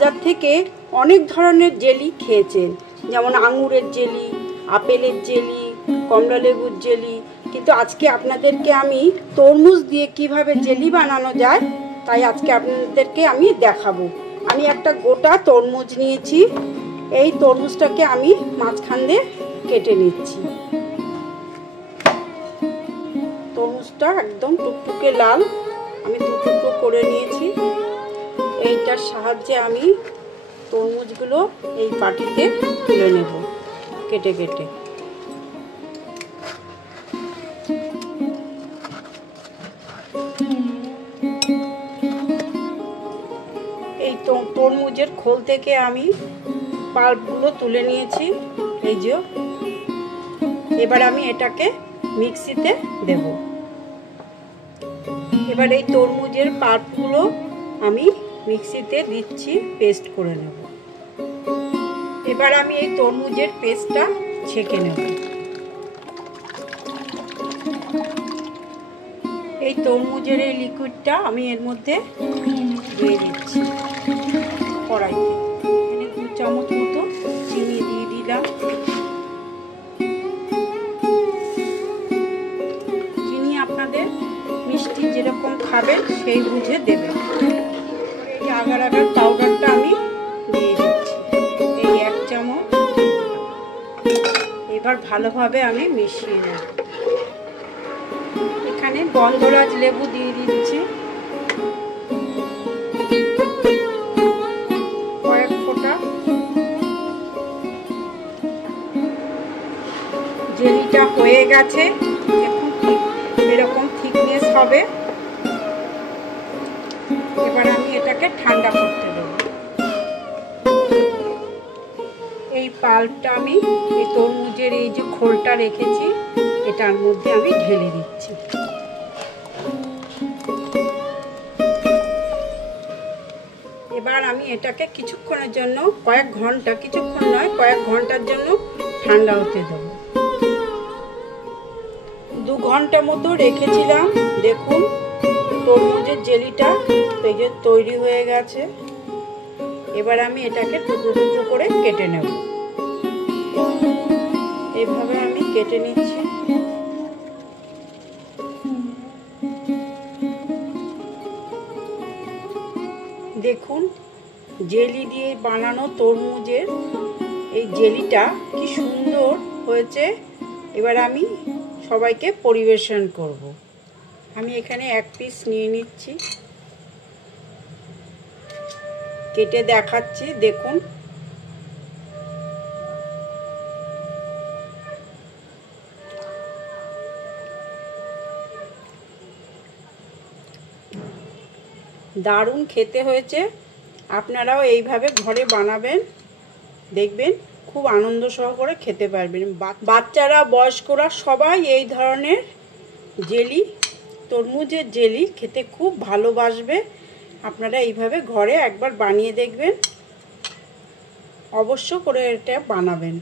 বাজার থেকে অনেক ধরনের জেলি খেয়েছেন, যেমন আঙুরের জেলি, আপেলের জেলি, কমলা লেবুর জেলি, কিন্তু আজকে আপনাদেরকে আমি তরমুজ দিয়ে কিভাবে জেলি বানানো যায় তাই আজকে আপনাদেরকে আমি দেখাবো। আমি একটা গোটা তরমুজ নিয়েছি। এই তরমুজটাকে আমি মাঝখান দিয়ে কেটে নিচ্ছি। তরমুজটা একদম টুকটুকে লাল, আমি দু টুকরো করে নিয়েছি। এইটার সাহায্যে আমি তরমুজগুলো এই বাটিতে তুলে নেব কেটে কেটে। এই তরমুজের খোল থেকে আমি পাল্পগুলো তুলে নিয়েছি, এই যে। এবার আমি এটাকে মিক্সিতে দেব। এবার এই তরমুজের পাল্পগুলো আমি মিক্সিতে দিচ্ছি, পেস্ট করে নেব। এবার আমি এই তরমুজের পেস্টটা ছেঁকে নেব। এই তরমুজের এই লিকুইডটা আমি এর মধ্যে দিয়ে দিচ্ছি কড়াইতে। এখানে 2 চামচ মতো চিনি দিয়ে দিলাম। চিনি আপনাদের মিষ্টি যেরকম খাবেন সেই বুঝে দেবেন। এই আগার আগার পাউডারটা আমি দিয়ে দিচ্ছি, এই 1 চামচ। এবার ভালোভাবে আমি মিশিয়ে নেব। এখানে গন্ধরাজ লেবু দিয়ে দিচ্ছি, কয়েক ফোঁটা। জেলিটা হয়ে গেছে, এখন এরকম থিকনেস হবে। এবার আমি এটাকে ঠান্ডা করতে দেব। এই পাল্পটা আমি এই তরমুজের এই যে খোলটা রেখেছি এটার মধ্যে আমি ঢেলে দিচ্ছি। এবার আমি এটাকে কিছুক্ষণের জন্য, কয়েক ঘন্টা, কিছুক্ষণ নয় কয়েক ঘন্টার জন্য ঠান্ডা হতে দেব। 2 ঘন্টা মতো রেখেছিলাম। দেখুন তরমুজের জেলিটা এই যে তৈরি হয়ে গেছে। এবার আমি এটাকে টুকরো টুকরো করে কেটে নেব। এইভাবে আমি কেটে নিচ্ছি। দেখুন জেলি দিয়ে বানানো তরমুজের এই জেলিটা কি সুন্দর হয়েছে। এবার আমি সবাইকে পরিবেশন করব। আমি এখানে 1 পিস নিয়ে নিচ্ছি, কেটে দেখাচ্ছি। দেখুন দারুণ খেতে হয়েছে। আপনারাও এইভাবে ঘরে বানাবেন, দেখবেন খুব আনন্দ সহকারে খেতে পারবেন। বাচ্চারা বয়স্করা সবাই এই ধরনের জেলি, তরমুজের জেলি খেতে খুব ভালোবাসবে। আপনারা এইভাবে ঘরে একবার বানিয়ে দেখবেন, অবশ্য করে এটা বানাবেন।